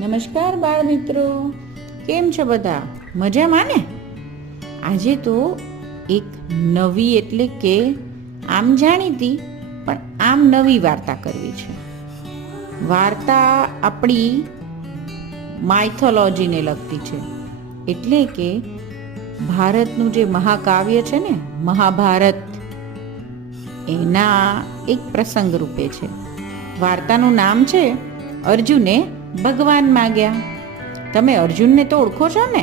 નમસ્કાર બાળ મિત્રો, કેમ છો બધા? મજામાં ને? આજે તો એક નવી એટલે કે આમ જાણીતી પણ આમ નવી વાર્તા કરવી છે. વાર્તા આપણી માઇથોલોજીને લગતી છે, એટલે કે ભારતનું જે મહાકાવ્ય છે ને મહાભારત, એના એક પ્રસંગ રૂપે છે. વાર્તાનું નામ છે અર્જુને ભગવાન માગ્યા. તમે અર્જુનને તો ઓળખો છો ને?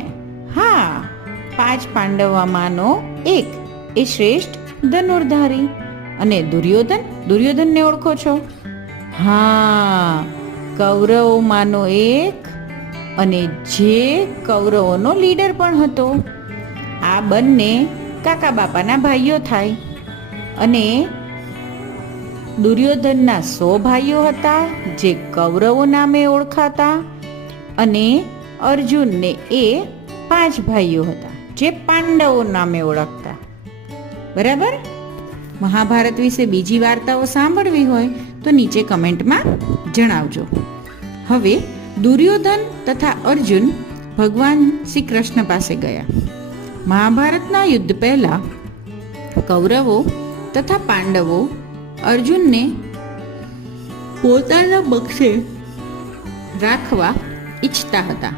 હા, 5 પાંડવોમાંનો એક, એ શ્રેષ્ઠ ધનુર્ધારી. અને દુર્યોધનને ઓળખો છો? હા, કૌરવોમાંનો એક, અને જે કૌરવોનો લીડર પણ હતો. આ બંને કાકા બાપાના ભાઈઓ થાય. અને દુર્યોધનના 100 ભાઈઓ હતા, જે કૌરવો નામે ઓળખાતા, અને અર્જુનને એ 5 ભાઈઓ હતા, જે પાંડવો નામે ઓળખતા. બરાબર? મહાભારત વિશે બીજી વાર્તાઓ સાંભળવી હોય તો નીચે કમેન્ટમાં જણાવજો. હવે દુર્યોધન તથા અર્જુન ભગવાન શ્રી કૃષ્ણ પાસે ગયા. મહાભારતના યુદ્ધ પહેલા કૌરવો તથા પાંડવો અર્જુનને પોતાના પક્ષે રાખવા ઈચ્છતા હતા.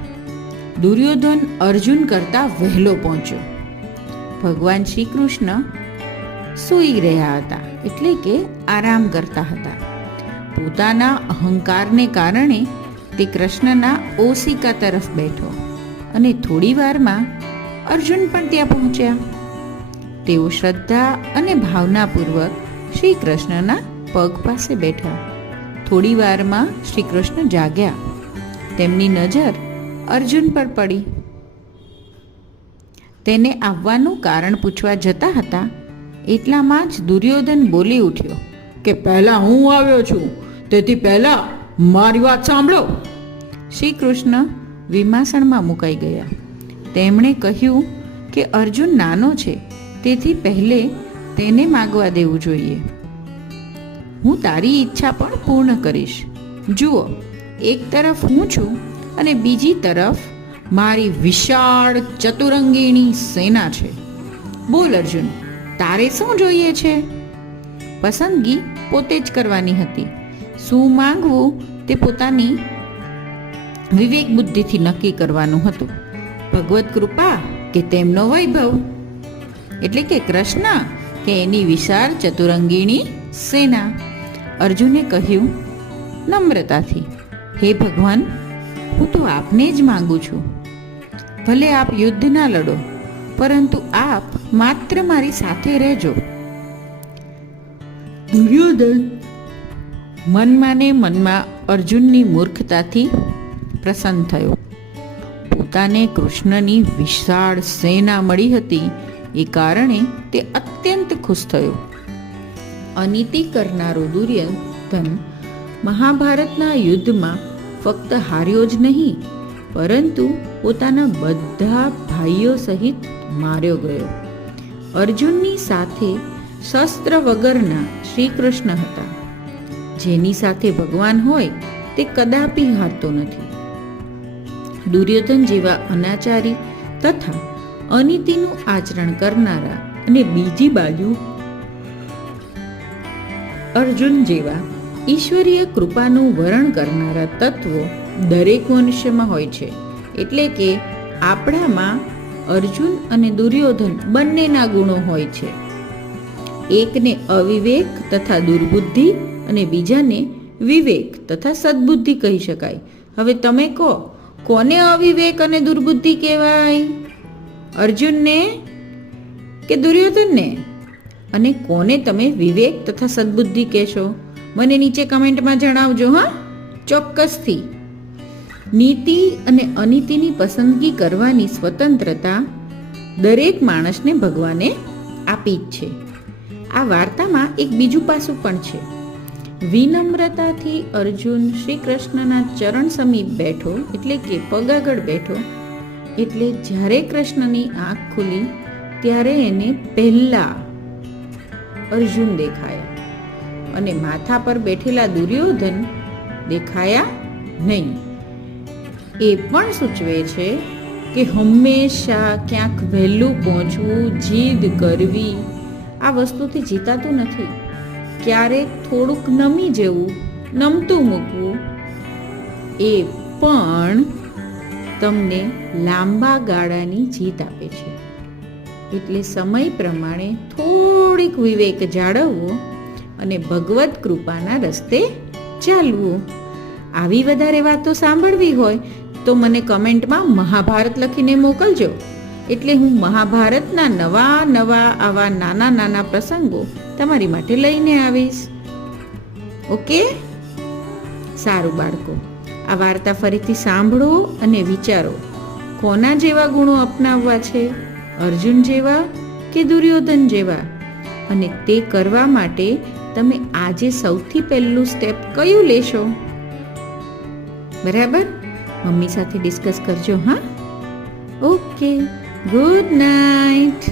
દુર્યોધન અર્જુન કરતા વહેલો પહોંચ્યો. ભગવાન શ્રી કૃષ્ણ સૂઈ રહ્યા હતા, એટલે કે આરામ કરતા હતા. પોતાના અહંકારને કારણે તે કૃષ્ણના ઓશિકા તરફ બેઠો, અને થોડી વારમાં અર્જુન પણ ત્યાં પહોંચ્યા. તેઓ શ્રદ્ધા અને ભાવનાપૂર્વક શ્રી કૃષ્ણના પગ પાસે બેઠા. થોડી વારમાં શ્રી કૃષ્ણ જાગ્યા. તેમની નજર અર્જુન પર પડી. તેને આવવાનું કારણ પૂછવા જતા હતા, એટલામાં જ દુર્યોધન બોલી ઉઠ્યો કે પહેલા હું આવ્યો છું, તેથી પહેલા મારી વાત સાંભળો. શ્રી કૃષ્ણ વિમાસણમાં મુકાઈ ગયા. તેમણે કહ્યું કે અર્જુન નાનો છે, તેથી પહેલે તેને માગવા દેવું જોઈએ. હું તારી ઈચ્છા પણ પૂર્ણ કરીશ. જુઓ, એક તરફ હું છું અને બીજી તરફ મારી વિશાળ ચતુરંગીણી સેના છે. બોલ અર્જુન, તારે શું જોઈએ છે? પસંદગી પોતે જ કરવાની હતી. શું માંગવું તે પોતાની વિવેક બુદ્ધિથી નક્કી કરવાનું હતું. ભગવત કૃપા કે તેમનો વૈભવ, એટલે કે કૃષ્ણ કે એની વિશાળ ચતુરંગીણી સેના? અર્જુને કહ્યું નમ્રતાથી, હે ભગવાન, હું તો આપને જ માંગુ છું. ભલે આપ યુદ્ધ ના લડો, પરંતુ આપ માત્ર મારી સાથે રહેજો. દુર્યોધન મનમાં ને મનમાં અર્જુનની મૂર્ખતાથી પ્રસન્ન થયો. પોતાને કૃષ્ણની વિશાળ સેના મળી હતી, એ કારણે તે અત્યંત ખુશ થયો. અનીતિ કરનારો દુર્યોધન મહાભારતના યુદ્ધમાં ફક્ત હાર્યો જ નહીં, પરંતુ પોતાના બધા ભાઈઓ સહિત માર્યો ગયો. અર્જુનની સાથે શસ્ત્ર વગરના શ્રી કૃષ્ણ હતા. જેની સાથે ભગવાન હોય તે કદાપી હારતો નથી. દુર્યોધન જેવા અનાચારી તથા અનીતિનું આચરણ કરનારા, અને બીજી બાજુ અર્જુન જેવા ઈશ્વરીય કૃપાનું વરણ કરનારા તત્વો દરેક મનુષ્યમાં હોય છે. એટલે કે આપણામાં અર્જુન અને દુર્યોધન બંનેના ગુણો હોય છે. એકને અવિવેક તથા દુર્બુદ્ધિ અને બીજાને વિવેક તથા સદબુદ્ધિ કહી શકાય. હવે તમે કહો, કોને અવિવેક અને દુર્બુદ્ધિ કહેવાય? અર્જુનને કે દુર્યોધનને? અને કોને તમે વિવેક તથા સદબુદ્ધિ કહેશો? મને નીચે કમેન્ટમાં જણાવજો. હા, ચોક્કસથી. નીતિ અને અનીતિની પસંદગી કરવાની સ્વતંત્રતા દરેક માણસને ભગવાને આપી જ છે. આ વાર્તામાં એક બીજું પાસું પણ છે. વિનમ્રતાથી અર્જુન શ્રી કૃષ્ણના ચરણ સમીપ બેઠો, એટલે કે પગ આગળ બેઠો. એટલે જ્યારે કૃષ્ણની આંખ ખુલી ત્યારે એને પહેલા અર્જુન દેખાયા, અને માથા પર બેઠેલા દુર્યોધન દેખાયા નહીં. એ પણ સૂચવે છે કે હંમેશા ક્યાંક વહેલું પહોંચવું, જીદ કરવી, આ વસ્તુથી જીતાતું નથી. ક્યારેક થોડુંક નમી જવું, નમતું મૂકવું, એ પણ તમને લાંબા ગાળાની જીત આપે છે. એટલે સમય પ્રમાણે થોડીક વિવેક જાળવવો અને ભગવત કૃપાના રસ્તે ચાલવું. આવી વધારે વાતો સાંભળવી હોય તો મને કમેન્ટમાં મહાભારત લખીને મોકલજો. એટલે હું મહાભારતના નવા આવા નાના પ્રસંગો તમારી માટે લઈને આવીશ. ઓકે? સારું બાળકો, આ વાર્તા ફરીથી સાંભળો અને વિચારો, કોના જેવા ગુણો અપનાવવા છે? અર્જુન જેવા કે દુર્યોધન જેવા? અને તે કરવા માટે તમે આજે સૌથી પહેલું સ્ટેપ કયું લેશો? બરાબર? મમ્મી સાથે ડિસ્કસ કરજો. હા, ઓકે, ગુડ નાઇટ.